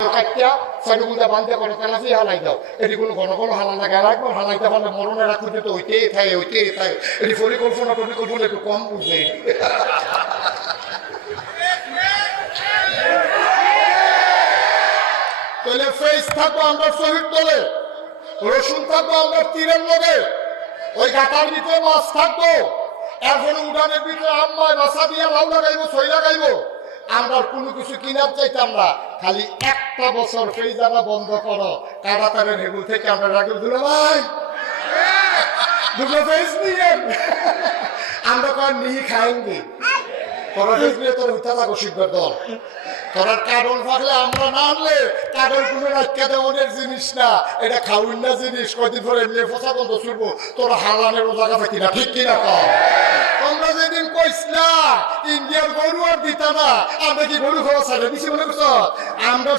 কাটিয়া সাইডুগুলা বান্ধে করে তেলাসি হালাই দাও এটি কোনো ঘন ঘন হালা লাগা রাখবো হালাইতে পারলে মরণে রাখতে তো ওইটাই থাকে এটি পরিকল্পনা একটু কম বুঝে তাহলে ফেস থাকবো আমরা শহীদ দলে, রসুন থাকবো আমরা তীরের লগে, ওই গাটার ভিতরে মাছ থাকবো, এখন উঠানের ভিতরে আম্মায় বাসা দিয়ে লাউ লাগাইবো ছই লাগাইবো। আমরা কোনো কিছু কিনার চাইতাম না, খালি একটা বছর ফেজানা বন্ধ করো কাটাতারের হেগুল থেকে আমরা রাখবো দুলা ভাই দুটো ফেস নিয়ে আমরা কর নিয়ে খাইনি তোরা ফেস নিয়ে তোর উঠা থাকো শিখবে তোর তোরা কারণ থাকলে আমরা না আনলে কারণ কোনো রাখতে দেওয়ানের জিনিস না, এটা খাউন না জিনিস। কদিন পরে এমনি ফসা বন্ধ শুনবো তোরা হালানের জায়গা থাকি না, ঠিক কিনা কম। তোমরা যেদিন কইস না ইন্ডিয়ার গরু আর দিতা না, আমরা কি গরু খাওয়া ছাড়ে দিছি মনে করছ আমরা